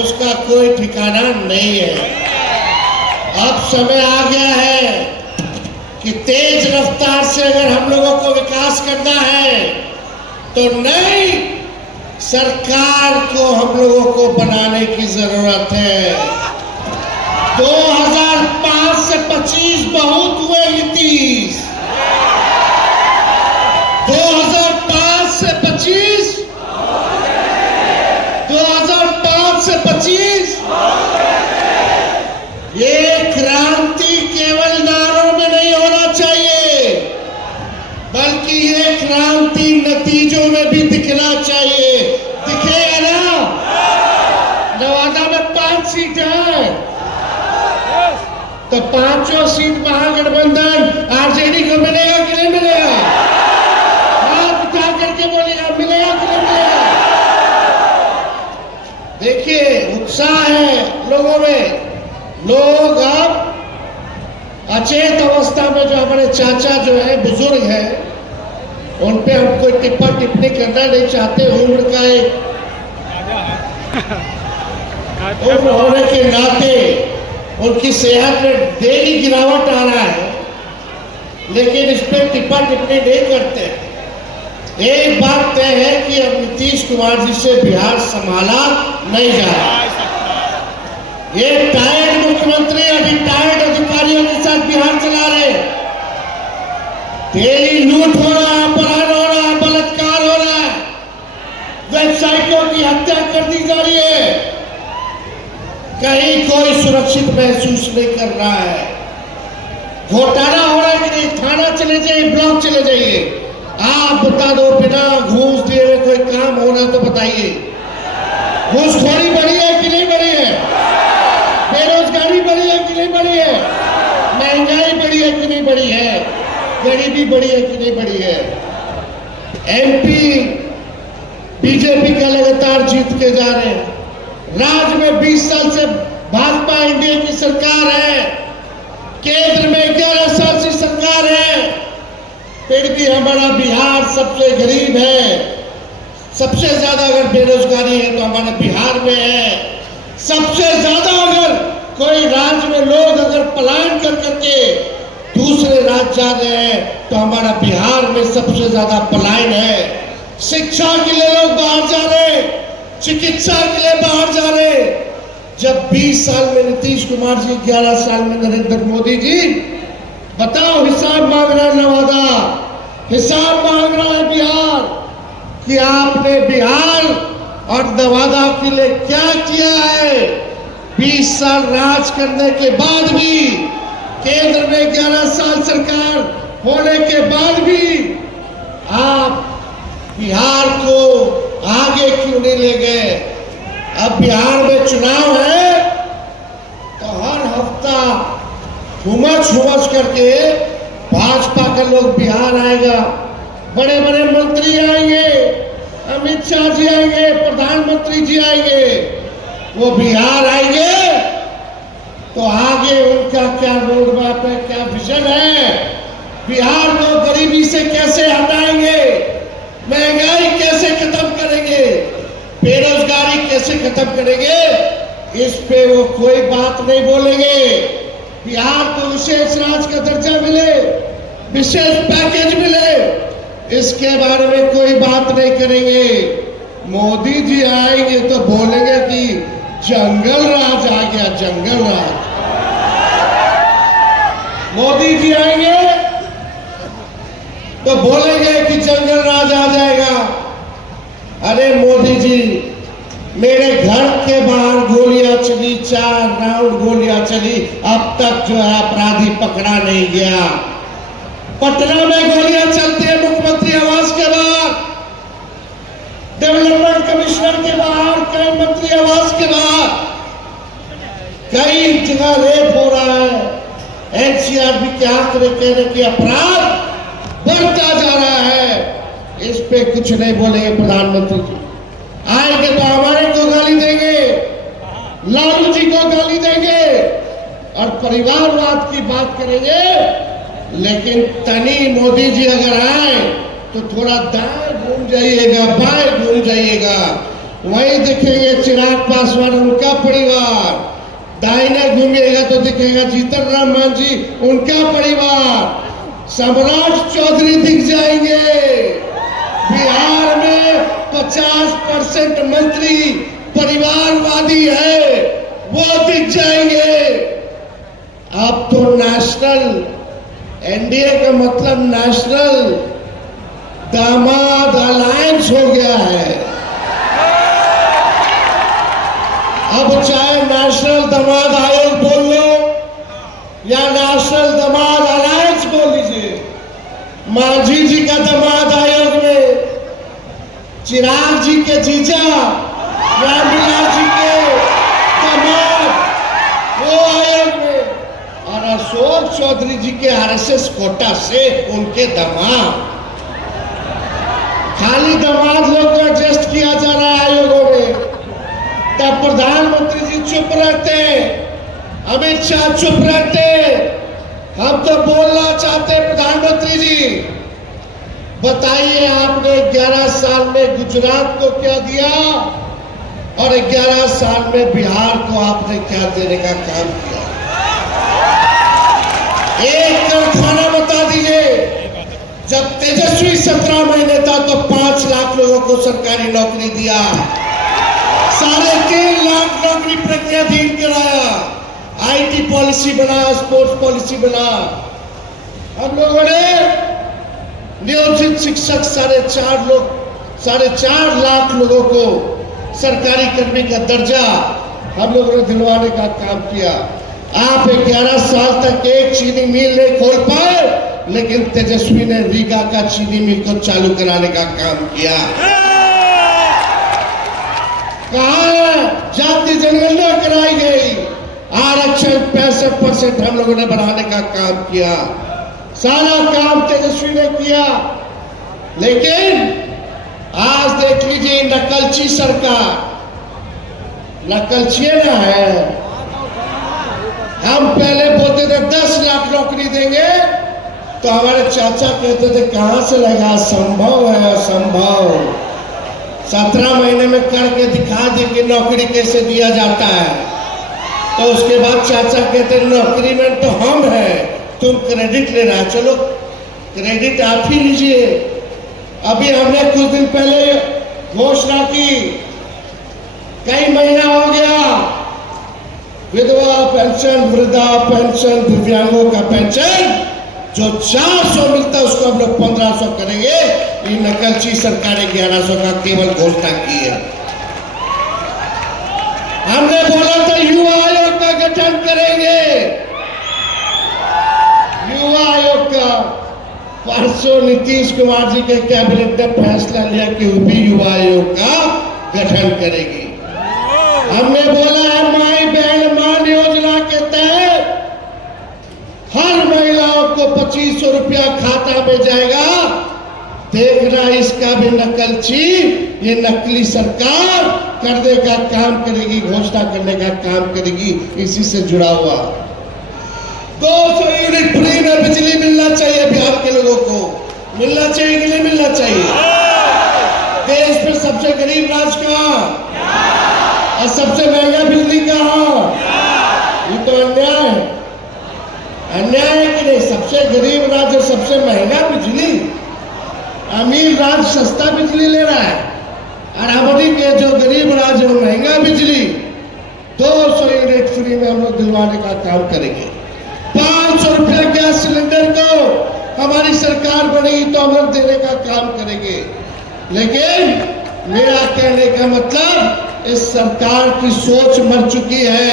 उसका कोई ठिकाना नहीं है। अब समय आ गया है कि तेज रफ्तार से अगर हम लोगों को विकास करना है तो नई सरकार को हम लोगों को बनाने की जरूरत है। 2005 से 25 बहुत हुए नीतीश, 2005 से 25, 2005 से 25 ये क्रांति केवल नारों में नहीं होना चाहिए, बल्कि ये क्रांति नतीजों में भी दिखना चाहिए। दिखेगा ना? नवादा में 5 सीट है तो 5 सीट महागठबंधन आरजेडी को मिलेगा कि नहीं मिलेगा? हाथ उठा करके बोलेगा मिलेगा कि नहीं मिलेगा? देखिए उत्साह है लोगों में। लोग अब अचेत अवस्था में जो हमारे चाचा जो है बुजुर्ग है उन पे हम कोई टिप्पा टिप्पणी करना नहीं चाहते। उम्र का एक उम्र होने के नाते उनकी सेहत में डेली गिरावट आ रहा है, लेकिन इस पे टिप्पा टिप्पणी नहीं करते। एक बात तय है कि अब नीतीश कुमार जी से बिहार संभाला नहीं जा रहा। ये टायर्ड मुख्यमंत्री अभी टायर्ड अधिकारियों के साथ बिहार चला रहे। डेली लूट हो रहा है, अपहरण हो रहा है, बलात्कार हो रहा है, वेबसाइटों की हत्या कर दी जा रही है। कहीं कोई सुरक्षित महसूस नहीं कर रहा है। घोटाला हो रहा है कि नहीं? थाना चले जाइए, ब्लॉक चले जाइए, आप बता दो बिना घूस दिए हुए कोई काम हो रहा है तो बताइए। घूसखोरी बढ़ी है कि नहीं बढ़ी है? बेरोजगारी बढ़ी है कि नहीं बढ़ी है? महंगाई बढ़ी है कि नहीं बढ़ी है? गरीबी बढ़ी है कि नहीं बढ़ी है? एमपी बीजेपी का लगातार जीत के जा रहे हैं। राज्य में 20 साल से भाजपा एनडीए की सरकार है, केंद्र में 11 साल से सरकार है, फिर भी हमारा बिहार सबसे गरीब है। सबसे ज्यादा अगर बेरोजगारी है तो हमारे बिहार में है। सबसे ज्यादा अगर कोई राज्य में लोग अगर पलायन कर करके दूसरे राज्य जा रहे हैं तो हमारा बिहार में सबसे ज्यादा पलायन है। शिक्षा के लिए लोग बाहर जा रहे हैं, चिकित्सा के लिए बाहर जा रहे हैं। जब 20 साल में नीतीश कुमार जी, 11 साल में नरेंद्र मोदी जी, बताओ हिसाब मांग रहा है नवादा, हिसाब मांग रहा है बिहार कि आपने बिहार और नवादा के लिए क्या किया है। 20 साल राज करने के बाद भी, केंद्र में 11 साल सरकार होने के बाद भी आप बिहार को आगे क्यों नहीं ले गए? अब बिहार में चुनाव है तो हर हफ्ता हुमच करके भाजपा के लोग बिहार आएगा। बड़े बड़े मंत्री आएंगे, अमित शाह जी आएंगे, प्रधानमंत्री जी आएंगे, वो बिहार आएंगे तो आगे उनका क्या रोड मैप है, क्या विजन है? बिहार को गरीबी से कैसे हटाएंगे, महंगाई कैसे खत्म करेंगे, बेरोजगारी कैसे खत्म करेंगे, इस पे वो कोई बात नहीं बोलेंगे। बिहार को विशेष राज्य का दर्जा मिले, विशेष पैकेज मिले, इसके बारे में कोई बात नहीं करेंगे। मोदी जी आएंगे तो बोलेंगे कि जंगल राज आ गया, जंगल राज। मोदी जी आएंगे तो बोलेंगे कि जंगल राज आ जाएगा। अरे मोदी जी, मेरे घर के बाहर गोलियां चली, 4 राउंड गोलियां चली, अब तक जो है अपराधी पकड़ा नहीं गया। पटना में गोलियां चलती है मुख्यमंत्री आवास के बाहर, डेवलपमेंट कमिश्नर के बाहर, कई मंत्री आवास के बाहर, कई जगह रेप हो रहा है। एनसीआरबी के आंकड़े कह रहे कि अपराध बढ़ता जा रहा है। इस पे कुछ नहीं बोलेंगे प्रधानमंत्री जी। आएंगे तो हमारे को गाली देंगे, लालू जी को गाली देंगे और परिवारवाद की बात करेंगे। लेकिन तनी मोदी जी अगर आए तो थोड़ा दाएं घूम जाइएगा, बाएं घूम जाइएगा। वही दिखेंगे चिराग पासवान उनका परिवार, दाहिने घूमिएगा तो दिखेगा जीतन राम मांझी उनका परिवार, सम्राट चौधरी दिख जाएंगे। बिहार में 50% मंत्री परिवारवादी है, वो दिख जाएंगे। अब तो नेशनल, एनडीए का मतलब नेशनल दामाद अलायंस हो गया है। अब चाहे नेशनल दामाद आयोग बोल लो या नेशनल दामाद अलायंस बोल लीजिए, मांझी जी का दामाद आयोग में, चिराग जी के जीजा रामविलास जी के दामाद वो आयोग में, और अशोक चौधरी जी के आरएसएस कोटा से उनके दामाद। खाली दामाद लोग को एडजस्ट किया जा रहा है आयोगों में। तब प्रधानमंत्री जी चुप रहते, अमित शाह चुप रहते। हम तो बोलना चाहते प्रधानमंत्री जी, बताइए आपने 11 साल में गुजरात को क्या दिया और 11 साल में बिहार को आपने क्या देने का काम किया? एक कारखाना बता दीजिए। जब तेजस्वी 17 महीने था तो 5 लाख लोगों को सरकारी नौकरी दिया, 3.5 लाख नौकरी प्रक्रियाधीन कराया, आईटी पॉलिसी बना, स्पोर्ट्स पॉलिसी बना। हम लोगों ने नियोजित शिक्षक 4.5 लाख लोगों को सरकारी कर्मी का दर्जा हम लोगों ने दिलवाने का काम किया। आप 11 साल तक एक चीनी मिल नहीं खोल पाए, लेकिन तेजस्वी ने रीगा का चीनी मिल को चालू कराने का काम किया। कहा जाति जनगणना कराई गई, आरक्षण 65% हम लोगों ने बढ़ाने का काम किया। सारा काम तेजस्वी ने किया। लेकिन आज देख लीजिए नकलची सरकार, नकलची ना है। हम पहले बोलते थे 10 लाख नौकरी देंगे, तो हमारे चाचा कहते थे कहां से लगा, संभव है असंभव। 17 महीने में करके दिखा दे कि नौकरी कैसे दिया जाता है। तो उसके बाद चाचा कहते नौकरी में तो हम हैं, तुम क्रेडिट ले रहा, चलो क्रेडिट आप ही लीजिए। अभी हमने कुछ दिन पहले घोषणा की, कई महीना हो गया, विधवा पेंशन, वृद्धा पेंशन, दिव्यांगों का पेंशन जो 400 मिलता है उसको हम लोग 1500 करेंगे। ये नकलची सरकार ने 1100 का केवल घोषणा की है। हमने बोला था युवा आयोग का गठन करेंगे, युवा आयोग का परसों नीतीश कुमार जी के कैबिनेट ने फैसला लिया कि वो भी युवा आयोग का गठन करेगी। हमने बोला है माई बहन मान योजना के तहत हर महिलाओं को 2500 रुपया खाता में जाएगा। देखना इसका भी नकलची, ये नकली सरकार करने का काम करेगी, घोषणा करने का काम करेगी। इसी से जुड़ा हुआ 200 यूनिट फ्री में बिजली मिलना चाहिए बिहार के लोगों को। मिलना चाहिए कि नहीं मिलना चाहिए? देश में सबसे गरीब राज्य कहां और सबसे महंगा बिजली कहां? ये तो अन्याय है। अन्याय है कि नहीं? सबसे गरीब राज्य और सबसे महंगा बिजली, अमीर राज्य सस्ता बिजली ले रहा है और हमारी के जो गरीब राज्य वो महंगा बिजली। 200 यूनिट फ्री में हम लोग दिलवाने का काम करेंगे। 500 रुपया गैस सिलेंडर को हमारी सरकार बनेगी तो हम लोग देने का काम करेंगे। लेकिन मेरा कहने का मतलब इस सरकार की सोच मर चुकी है।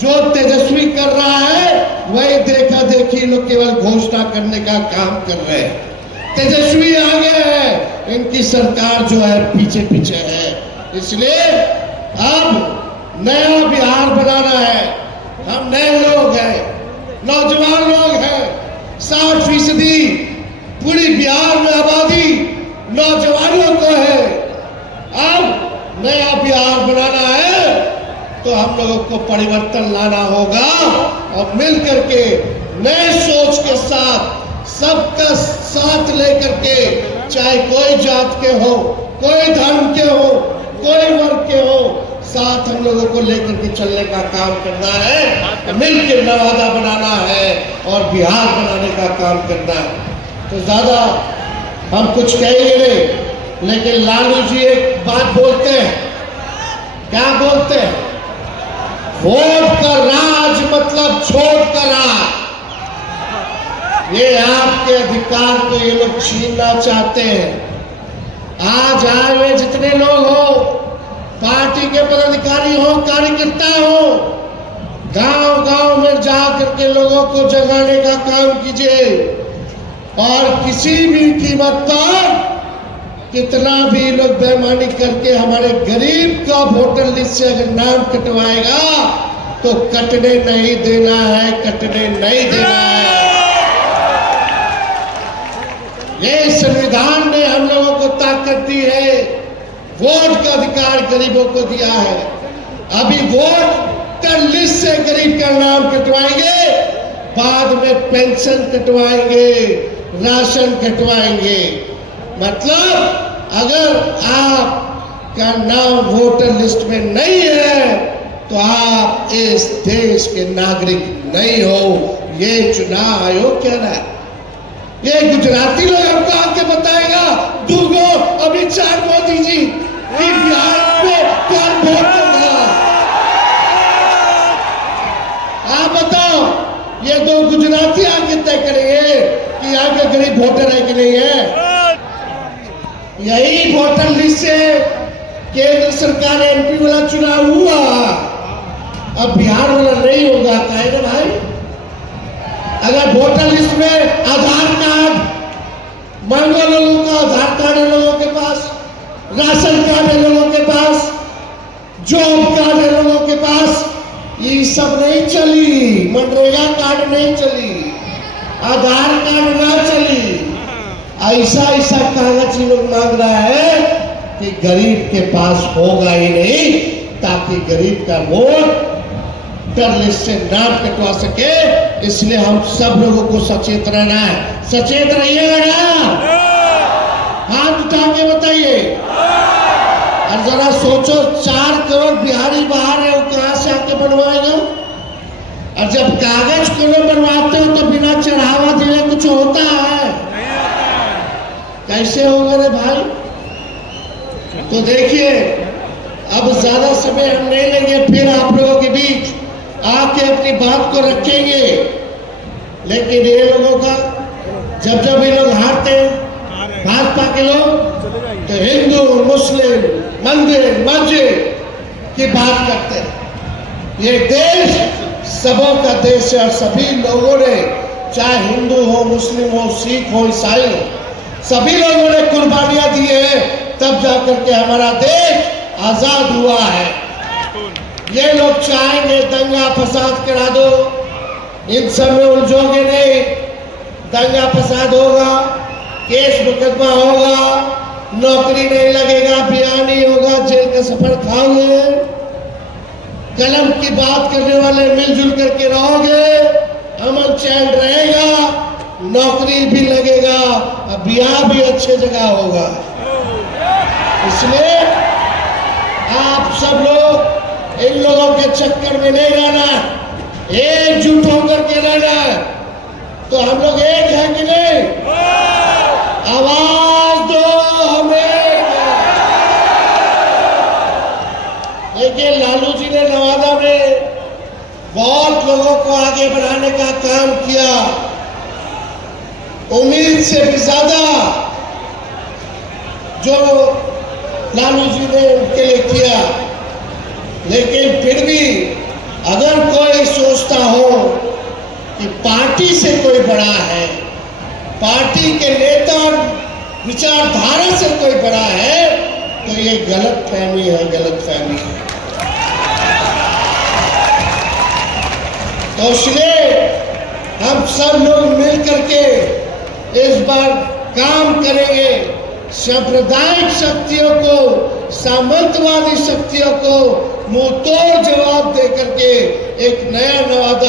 जो तेजस्वी कर रहा है वही देखा देखी लोग केवल घोषणा करने का काम कर रहे हैं। तेजस्वी आगे है, इनकी सरकार जो है पीछे पीछे है। इसलिए अब नया बिहार बनाना है। हम नए लोग हैं, नौजवान लोग हैं। 60% पूरी बिहार में आबादी नौजवानों को है। अब नया बिहार बनाना है तो हम लोगों को परिवर्तन लाना होगा और मिलकर के नए सोच के साथ सबका साथ लेकर के, चाहे कोई जात के हो, कोई धर्म के हो, कोई वर्ग साथ हम लोगों को लेकर के चलने का काम करना है, मिलकर नवादा बनाना है और बिहार बनाने का काम करना है। तो ज्यादा हम कुछ कहेंगे नहीं, लेकिन लालू जी एक बात बोलते हैं, क्या बोलते हैं? वोट का राज मतलब छोड़ का राज। ये आपके अधिकार को ये लोग छीनना चाहते हैं। आज आए हुए जितने लोग हो, पार्टी के पदाधिकारी हो, कार्यकर्ता हो, गांव गांव में जा करके लोगों को जगाने का काम कीजिए और किसी भी कीमत पर कितना भी लोग बेईमानी करके हमारे गरीब का वोटर लिस्ट से अगर नाम कटवाएगा तो कटने नहीं देना है, कटने नहीं देना है। ये संविधान ने हम लोगों को ताकत दी है, वोट का अधिकार गरीबों को दिया है। अभी वोट का लिस्ट से गरीब का नाम कटवाएंगे, बाद में पेंशन कटवाएंगे, राशन कटवाएंगे। मतलब अगर आपका नाम वोटर लिस्ट में नहीं है तो आप इस देश के नागरिक नहीं हो। ये चुनाव आयोग कह रहा है। ये गुजराती लोग हमको आके बताएगा, दूगो अमित शाह मोदी जी कि बिहार में कौन वोट देगा। आप बताओ, ये दो गुजराती आके तय करेंगे कि यहाँ के गरीब वोटर है कि नहीं है। यही वोटर लिस्ट से केंद्र सरकार एमपी वाला चुनाव हुआ, अब बिहार वाला नहीं होगा। कहे ना भाई, अगर वोटर लिस्ट में आधार कार्ड मांगो, लोगों का आधार कार्ड है लोगों के पास, राशन कार्ड है लोगों के पास, जॉब कार्ड है लोगों के पास, ये सब नहीं चली। मनरेगा कार्ड नहीं चली, आधार कार्ड ना चली। ऐसा ऐसा कागज ये लोग मांग रहा है कि गरीब के पास होगा ही नहीं, ताकि गरीब का वोट लिस्ट से नाम कटवा सके। इसलिए हम सब लोगों को सचेत रहना है। सचेत रहिएगा ना, हाथ उठा के बताइए। और जरा सोचो, 4 करोड़ बिहारी बाहर है, वो कहां से आके बनवाएगा? और जब कागज को बनवाते हो तो बिना चढ़ावा दिए कुछ होता है? कैसे होगा रे भाई? तो देखिए, अब ज्यादा समय हम नहीं लेंगे, फिर आप लोगों के बीच आके अपनी बात को रखेंगे। लेकिन ये लोगों का जब ये लोग हारते हैं, भाजपा के लोग, तो हिंदू मुस्लिम मंदिर मस्जिद की बात करते हैं। ये देश सबों का देश है और सभी लोगों ने, चाहे हिंदू हो, मुस्लिम हो, सिख हो, ईसाई हो, सभी लोगों ने कुर्बानियां दी है, तब जाकर के हमारा देश आजाद हुआ है। ये लोग चाहेंगे दंगा फसाद करा दो, इन सब में उलझोगे नहीं। दंगा फसाद होगा, केस मुकदमा होगा, नौकरी नहीं लगेगा, ब्याह नहीं होगा, जेल का सफर खाओगे। कलम की बात करने वाले मिलजुल करके रहोगे, अमन चैन रहेगा, नौकरी भी लगेगा, ब्याह भी अच्छे जगह होगा। इसलिए आप सब लोग इन लोगों के चक्कर में नहीं रहना, एकजुट होकर के रहना। तो हम लोग एक हैं कि नहीं? आवाज दो हमें। देखिए, लालू जी ने नवादा में बहुत लोगों को आगे बढ़ाने का काम किया, उम्मीद से भी ज्यादा जो लालू जी ने उनके लिए किया। लेकिन फिर भी अगर कोई सोचता हो कि पार्टी से कोई बड़ा है, पार्टी के नेता और विचारधारा से कोई बड़ा है, तो ये गलत फहमी है, गलत फहमी है। तो इसलिए हम सब लोग मिल करके इस बार काम करेंगे, सांप्रदायिक शक्तियों को, सामंतवादी शक्तियों को मुंह तोड़ जवाब दे करके एक नया नवादा